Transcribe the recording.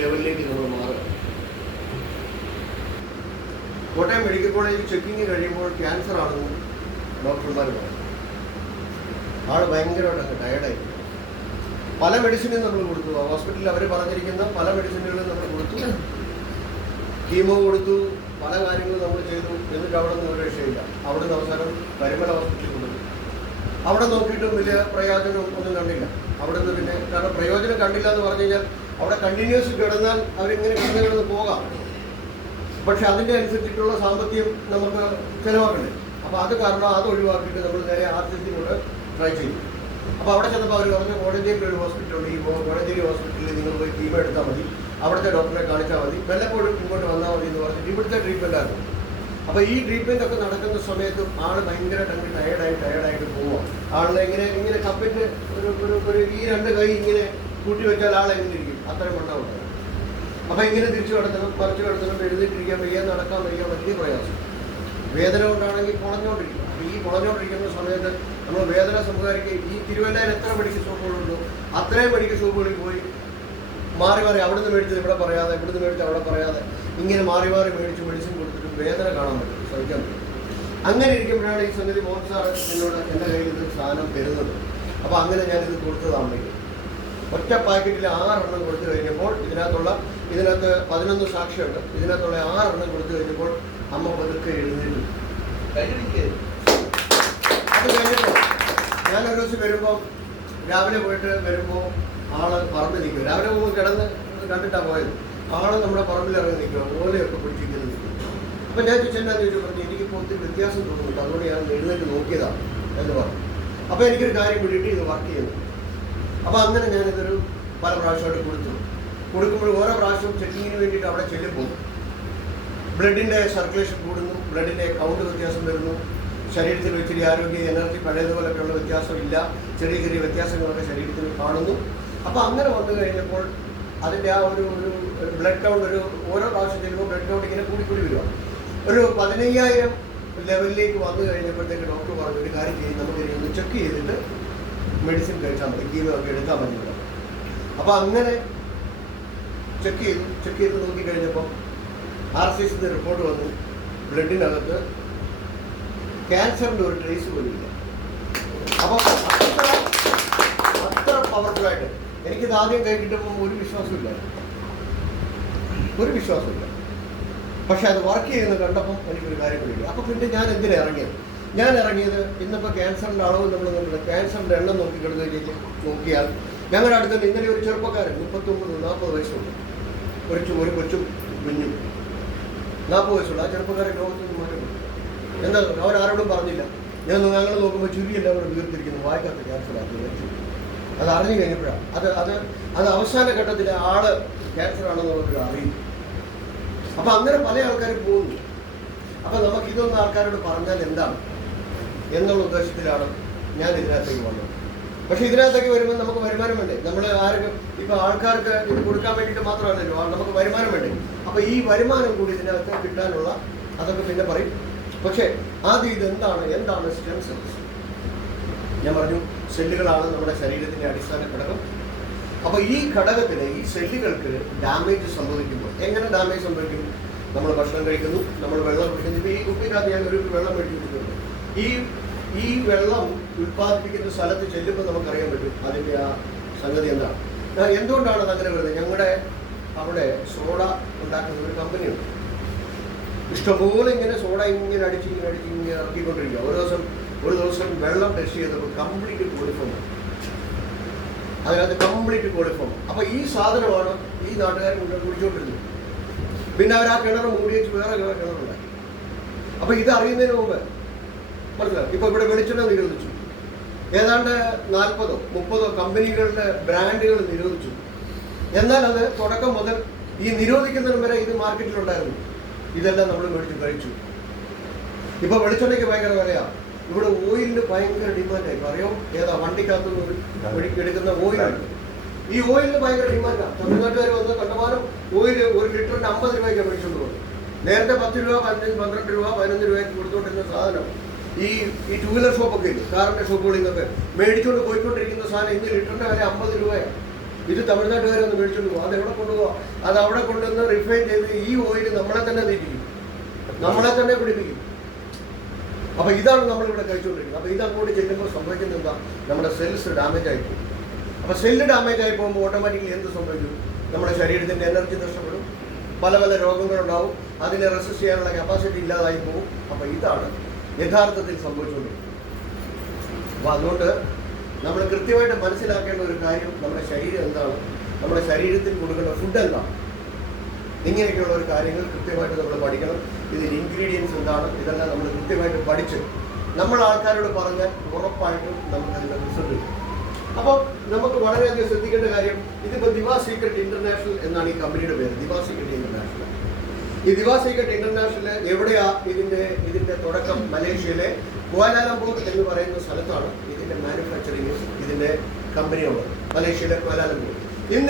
ലെവലിലേക്ക് നമ്മൾ മാറുക. കോട്ടയം മെഡിക്കൽ കോളേജിൽ ചെക്കിങ് കഴിയുമ്പോൾ ക്യാൻസർ ആണെന്ന് ഡോക്ടർമാർ പറഞ്ഞു. ആൾ ഭയങ്കരമായിട്ട് അങ്ങ് ടയർഡായി പല മെഡിസിനും നമ്മൾ കൊടുത്തു. ഹോസ്പിറ്റലിൽ അവർ പറഞ്ഞിരിക്കുന്ന പല മെഡിസിനുകളും നമ്മൾ കൊടുത്തു. കീമോ കൊടുത്തു. പല കാര്യങ്ങളും നമ്മൾ ചെയ്തു. എന്നിട്ട് അവിടെ നിന്ന് ഒരു രക്ഷയില്ല. അവിടെ അവസാനം പരിമല ഹോസ്പിറ്റലിൽ കൊടുത്തു അവിടെ നോക്കിയിട്ടും വലിയ പ്രയോജനം ഒന്നും കണ്ടില്ല. അവിടെ നിന്ന് പിന്നെ കാരണം പ്രയോജനം കണ്ടില്ല എന്ന് പറഞ്ഞു കഴിഞ്ഞാൽ അവിടെ കണ്ടിന്യൂസ് കിടന്നാൽ അവരിങ്ങനെ കിടന്ന് കിടന്ന് പോകാം. പക്ഷെ അതിന്റെ അനുസരിച്ചിട്ടുള്ള സാമ്പത്തികം നമുക്ക് ചിലവാക്കണ്ടേ. അപ്പോൾ അത് കാരണം അത് ഒഴിവാക്കിയിട്ട് നമ്മൾ നേരെ സി കൊണ്ട് ട്രൈ ചെയ്യും അപ്പോൾ അവിടെ ചെന്നപ്പോൾ അവർ പറഞ്ഞു കോഴഞ്ചേരി ഒരു ഹോസ്പിറ്റലുണ്ട് ഈ കോഴഞ്ചേരി ഹോസ്പിറ്റലിൽ നിങ്ങൾ പോയി ടീം എടുത്താൽ മതി. അവിടുത്തെ ഡോക്ടറെ കാണിച്ചാൽ മതി. വല്ലപ്പോഴും ഇങ്ങോട്ട് വന്നാൽ മതി എന്ന് പറഞ്ഞിട്ട് ഇവിടുത്തെ ട്രീറ്റ്മെന്റ് ആയിരുന്നു. അപ്പോൾ ഈ ട്രീറ്റ്മെന്റ് ഒക്കെ നടക്കുന്ന സമയത്ത് ആൾ ഭയങ്കര അങ്ങ് ടയർഡായി ടയർഡായിട്ട് പോവുക ആളിനെ ഇങ്ങനെ ഇങ്ങനെ കപ്പിന്റെ ഒരു ഒരു ഈ രണ്ട് കൈ ഇങ്ങനെ കൂട്ടി വെച്ചാൽ ആളെങ്ങനെ ഇരിക്കും? അത്രയും മണ്ണാവുണ്ട് അപ്പോൾ ഇങ്ങനെ തിരിച്ചു കിടത്തണം മറിച്ച് കിടത്തണം എഴുതിയിട്ടിരിക്കാൻ വയ്യ നടക്കാൻ വയ്യ വലിയ പ്രയാസം. വേദന കൊണ്ടാണെങ്കിൽ കുളഞ്ഞോണ്ടിരിക്കും അപ്പോൾ ഈ കുളഞ്ഞോണ്ടിരിക്കുന്ന സമയത്ത് നമ്മൾ വേദന സംസാരിക്കുക. ഈ തിരുവല്ലയിൽ എത്ര മെഡിക്കൽ ഷോപ്പുകളുണ്ടോ? അത്രയും മെഡിക്കൽ ഷോപ്പുകളിൽ പോയി മാറി മാറി അവിടുന്ന് മേടിച്ചത് ഇവിടെ പറയാതെ ഇവിടുന്ന് മേടിച്ച് അവിടെ പറയാതെ ഇങ്ങനെ മാറി മാറി മേടിച്ച് മെഡിസിൻ കൊടുത്തിട്ട് വേദന കാണാൻ പറ്റും സഹിക്കാൻ പറ്റും. അങ്ങനെ ഇരിക്കുമ്പോഴാണ് ഈ സംഗതി മോഹൻ സാർ എന്നോട് എന്റെ കയ്യിൽ ഇത് സാധനം തരുന്നത്. അപ്പോൾ അങ്ങനെ ഞാനിത് കൊടുത്തതാണെങ്കിൽ ഒറ്റ പാക്കറ്റിൽ ആറെണ്ണം കൊടുത്തു കഴിഞ്ഞപ്പോൾ ഇതിനകത്തുള്ള ഇതിനകത്ത് പതിനൊന്ന് സാക്ഷിയുണ്ട്. ഇതിനകത്തുള്ള ആറെണ്ണം കൊടുത്തു കഴിഞ്ഞപ്പോൾ അമ്മ പതുക്കെ എഴുന്നേറ്റു. അത് കഴിഞ്ഞപ്പോൾ ഞാൻ ഒരു ദിവസം വരുമ്പോൾ രാവിലെ പോയിട്ട് വരുമ്പോൾ ആൾ പറമ്പിൽ നിൽക്കും രാവിലെ പോകുമ്പോൾ കിടന്ന് കണ്ടിട്ടാണ് പോയത്. ആൾ നമ്മുടെ പറമ്പിൽ ഇറങ്ങി നിൽക്കുക. ഓലയൊക്കെ പിടിച്ചിരിക്കുന്നു നിൽക്കും അപ്പം ഞാൻ ചോദിച്ചെന്നാന്ന് ചോദിച്ചു? പറഞ്ഞു എനിക്കിപ്പോൾ ഒത്തിരി വ്യത്യാസം തോന്നുന്നുണ്ട്. അതുകൊണ്ട് ഞാൻ എഴുന്നേറ്റ് നോക്കിയതാണ് എന്ന് പറഞ്ഞു. അപ്പോൾ എനിക്കൊരു കാര്യം പിടിയിട്ട് ഇത് വർക്ക് ചെയ്യുന്നു. അപ്പോൾ അങ്ങനെ ഞാനിതൊരു പല പ്രാവശ്യമായിട്ട് കൊടുത്തു. കൊടുക്കുമ്പോൾ ഓരോ പ്രാവശ്യവും ചെക്കിങ്ങിന് വേണ്ടിയിട്ട് അവിടെ ചെല്ലുമ്പോൾ ബ്ലഡിന്റെ സർക്കുലേഷൻ കൂടുന്നു ബ്ലഡിന്റെ കൗണ്ട് വ്യത്യാസം വരുന്നു. ശരീരത്തിൽ ഇച്ചിരി ആരോഗ്യ എനർജി പഴയതുപോലൊക്കെയുള്ള വ്യത്യാസം ഇല്ല ചെറിയ ചെറിയ വ്യത്യാസങ്ങളൊക്കെ ശരീരത്തിൽ കാണുന്നു. അപ്പോൾ അങ്ങനെ വന്നു കഴിഞ്ഞപ്പോൾ അതിന്റെ ആ ഒരു ഒരു ബ്ലഡ് കൗണ്ട് ഒരു ഓരോ പ്രാവശ്യം ചെല്ലുമ്പോൾ ബ്ലഡ് കൗണ്ട് ഇങ്ങനെ കൂടിക്കൂടി കൂടി വരിക. ഒരു പതിനയ്യായിരം ലെവലിലേക്ക് വന്നു കഴിഞ്ഞപ്പോഴത്തേക്ക് ഡോക്ടർ പറഞ്ഞു ഒരു കാര്യം ചെയ്യും നമുക്ക് ഒന്ന് ചെക്ക് ചെയ്തിട്ട് മെഡിസിൻ കഴിച്ചാൽ മതി കീമോ ഒക്കെ മതി ഇവിടെ. അപ്പോൾ അങ്ങനെ ചെക്ക് ചെയ്തു ചെക്ക് ചെയ്ത് നോക്കി കഴിഞ്ഞപ്പോൾ ആർ സി സിന്ന് റിപ്പോർട്ട് വന്നു ബ്ലഡിനകത്ത് ക്യാൻസറിന്റെ ഒരു ട്രേസ് പോലും ഇല്ല. അപ്പോൾ അത്ര അത്ര പവർഫുള്ളായിട്ട് എനിക്കിത് ആദ്യം കൈ കിട്ടുമ്പോൾ ഒരു വിശ്വാസമില്ല ഒരു വിശ്വാസമില്ല പക്ഷെ അത് വർക്ക് ചെയ്യുന്നത് കണ്ടപ്പോൾ എനിക്കൊരു കാര്യം കൂടി അപ്പോൾ പിന്നെ ഞാൻ എന്തിനാ ഇറങ്ങിയത്? ഞാൻ ഇറങ്ങിയത് ഇന്നിപ്പോൾ ക്യാൻസറിന്റെ അളവ് നമ്മൾ നോക്കുന്നത് ക്യാൻസറിന്റെ എണ്ണം നോക്കി കിടന്നതിലേക്ക് നോക്കിയാൽ ഞങ്ങളുടെ അടുത്ത് ഇന്നലെ ഒരു ചെറുപ്പക്കാരൻ മുപ്പത്തൊമ്പത് നാൽപ്പത് വയസ്സുണ്ട്. ഒരു ഒരു കൊച്ചും കുഞ്ഞും. നാൽപ്പത് വയസ്സുള്ള ആ ചെറുപ്പക്കാരൻ രോഗത്തിൽ മാറ്റപ്പെട്ടു എന്താ അവരാരോടും പറഞ്ഞില്ല. ഞാൻ ഞങ്ങൾ നോക്കുമ്പോൾ ചുരിയെല്ലാം കൂടെ വീർത്തിരിക്കുന്നു. വായിക്കാത്ത ക്യാൻസറാക്കി അത് അറിഞ്ഞു കഴിഞ്ഞപ്പോഴാണ്. അത് അത് അത് അവസാന ഘട്ടത്തിൽ ആൾ ക്യാൻസർ ആണെന്നുള്ളൊരു അറിയും അപ്പം അങ്ങനെ പല ആൾക്കാരും പോകുന്നു. അപ്പം നമുക്ക് ഇതൊന്നും ആൾക്കാരോട് പറഞ്ഞാൽ എന്താണ്? എന്നുള്ള ഉദ്ദേശത്തിലാണ് ഞാൻ ഇതിനകത്തേക്ക് വന്നത്. പക്ഷെ ഇതിനകത്തേക്ക് വരുമ്പോൾ നമുക്ക് വരുമാനം വേണ്ടേ? നമ്മൾ ആർക്കും ഇപ്പൊ ആൾക്കാർക്ക് ഇത് കൊടുക്കാൻ വേണ്ടിയിട്ട് മാത്രമല്ലല്ലോ നമുക്ക് വരുമാനം വേണ്ടേ? അപ്പൊ ഈ വരുമാനം കൂടി ഇതിനകത്ത് കിട്ടാനുള്ള അതൊക്കെ പിന്നെ പറയും. പക്ഷേ ആദ്യം ഇതെന്താണ്? എന്താണ് സ്റ്റെം സെൽസ്? ഞാൻ പറഞ്ഞു സെല്ലുകളാണ് നമ്മുടെ ശരീരത്തിന്റെ അടിസ്ഥാന ഘടകം. അപ്പോൾ ഈ ഘടകത്തിന് ഈ സെല്ലുകൾക്ക് ഡാമേജ് സംഭവിക്കുമ്പോൾ എങ്ങനെ ഡാമേജ് സംഭവിക്കും? നമ്മൾ ഭക്ഷണം കഴിക്കുന്നു നമ്മൾ വെള്ളം കുടിക്കുന്നു. ഇപ്പോൾ ഈ കുപ്പിക്കകത്ത് ഞാൻ ഒരു വെള്ളം മേടിച്ചിട്ടുണ്ട് ഈ ഈ വെള്ളം ഉൽപ്പാദിപ്പിക്കുന്ന സ്ഥലത്ത് ചെല്ലുമ്പോൾ നമുക്കറിയാൻ പറ്റും അതിന്റെ ആ സംഗതി എന്താണ്. എന്തുകൊണ്ടാണ് അത് അങ്ങനെ വരുന്നത്? ഞങ്ങളുടെ അവിടെ സോഡ ഉണ്ടാക്കുന്ന ഒരു കമ്പനിയുണ്ട്. ഇഷ്ടംപോലെ ഇങ്ങനെ സോഡ ഇങ്ങനെ അടിച്ച് ഇങ്ങനെ അടിച്ച് ഇങ്ങനെ ഇറക്കിക്കൊണ്ടിരിക്കുക. ഒരു ദിവസം ഒരു ദിവസം വെള്ളം ടെസ്റ്റ് ചെയ്തപ്പോൾ കംപ്ലീറ്റ് ക്വാളിഫോം അതിനകത്ത് കംപ്ലീറ്റ് ക്വാളിഫോം അപ്പോൾ ഈ സാധനമാണ് ഈ നാട്ടുകാർ കുടിച്ചുകൊണ്ടിരുന്നത് പിന്നെ അവർ ആ കിണർ മൂടി വെച്ച് വേറെ കിണർ കിണറുണ്ടാക്കി. അപ്പോൾ ഇത് അറിയുന്നതിന് മുമ്പ് മനസ്സിലാവും ഇപ്പോൾ ഇവിടെ വെളിച്ചെണ്ണ നിരോധിച്ചു. ഏതാണ്ട് നാൽപ്പതോ മുപ്പതോ കമ്പനികളുടെ ബ്രാൻഡുകൾ നിരോധിച്ചു. എന്നാൽ അത് തുടക്കം മുതൽ ഈ നിരോധിക്കുന്നതിന് വരെ ഇത് മാർക്കറ്റിലുണ്ടായിരുന്നു. ഇതെല്ലാം നമ്മൾ മേടിച്ച് കഴിച്ചു. ഇപ്പൊ വെളിച്ചെണ്ണയ്ക്ക് ഭയങ്കര വിലയാണ് ഇവിടെ ഓയിലിന് ഭയങ്കര ഡിമാൻഡായി അറിയോ? ഏതാ വണ്ടിക്കകത്ത് എടുക്കുന്ന ഓയിലുണ്ട് ഈ ഓയിലിന് ഭയങ്കര ഡിമാൻഡാണ് തമിഴ്നാട്ടുകാർ വന്ന് കണ്ടമാനം ഓയിൽ ഒരു ലിറ്ററിന് അമ്പത് രൂപയ്ക്ക് മേടിച്ചുകൊണ്ട് പോകും നേരത്തെ പത്ത് രൂപ പതിനഞ്ച് പന്ത്രണ്ട് രൂപ പതിനൊന്ന് രൂപയ്ക്ക് കൊടുത്തുകൊണ്ടിരുന്ന സാധനം. ഈ ഈ ടൂ വീലർ ഷോപ്പൊക്കെ ഇല്ല? കാറിന്റെ ഷോപ്പുകളിൽ നിന്നൊക്കെ മേടിച്ചുകൊണ്ട് പോയിക്കൊണ്ടിരിക്കുന്ന സാധനം ഇന്ന് ലിറ്ററിന്റെ വില അമ്പത് രൂപയാണ്. ഇത് തമിഴ്നാട്ടുകാരെ ഒന്ന് മേടിച്ചോണ്ട് പോകും അതെവിടെ കൊണ്ടുപോകാം അത് അവിടെ കൊണ്ടുവന്ന് റിഫൈൻ ചെയ്ത് ഈ ഓയിൽ നമ്മളെ തന്നെ തിരിക്കും നമ്മളെ തന്നെ പിടിപ്പിക്കും. അപ്പൊ ഇതാണ് നമ്മളിവിടെ കഴിച്ചുകൊണ്ടിരിക്കുന്നത് അപ്പൊ ഇത് അങ്ങോട്ട് ചെല്ലുമ്പോൾ സംഭവിക്കുന്നത് എന്താ? നമ്മുടെ സെൽസ് ഡാമേജ് ആയി പോകും. സെല്ല് ഡാമേജ് ആയി പോകുമ്പോൾ ഓട്ടോമാറ്റിക്കലി എന്ത് സംഭവിക്കും? നമ്മുടെ ശരീരത്തിന്റെ എനർജി നഷ്ടപ്പെടും. പല പല രോഗങ്ങളുണ്ടാവും. അതിനെ റെസിസ്റ്റ് ചെയ്യാനുള്ള കപ്പാസിറ്റി ഇല്ലാതായി പോകും. അപ്പൊ ഇതാണ് യഥാർത്ഥത്തിൽ സംഭവിച്ചുകൊണ്ടിരിക്കുന്നത് അപ്പൊ അതുകൊണ്ട് നമ്മൾ കൃത്യമായിട്ട് മനസ്സിലാക്കേണ്ട ഒരു കാര്യം നമ്മുടെ ശരീരം എന്താണ്? നമ്മുടെ ശരീരത്തിൽ കൊടുക്കേണ്ട ഫുഡ് എന്താണ്? ഇങ്ങനെയൊക്കെയുള്ള ഒരു കാര്യങ്ങൾ കൃത്യമായിട്ട് നമ്മൾ പഠിക്കണം. ഇതിൽ ഇൻഗ്രീഡിയൻസ് എന്താണ്? ഇതെല്ലാം നമ്മൾ കൃത്യമായിട്ട് പഠിച്ച് നമ്മൾ ആൾക്കാരോട് പറഞ്ഞാൽ ഉറപ്പായിട്ടും നമുക്ക് അതിന്റെ റിസൾട്ട് കിട്ടും. അപ്പോൾ നമുക്ക് വളരെയധികം ശ്രദ്ധിക്കേണ്ട കാര്യം ഇതിപ്പോൾ ദിവാ സീക്രട്ട് ഇന്റർനാഷണൽ എന്നാണ് ഈ കമ്പനിയുടെ പേര്. Diva secret international. ഈ ദിവാ സീക്രട്ട് ഇന്റർനാഷണൽ എവിടെയാ ഇതിന്റെ ഇതിന്റെ തുടക്കം? മലേഷ്യയിലെ കോലാലംപൂർ എന്ന് പറയുന്ന സ്ഥലത്താണ് ഇതിന്റെ മാനുഫാക്ചറിങ് ഇതിന്റെ കമ്പനി ഉള്ളത്. മലേഷ്യയിലെ കോലാലംപൂർ ഇന്ന്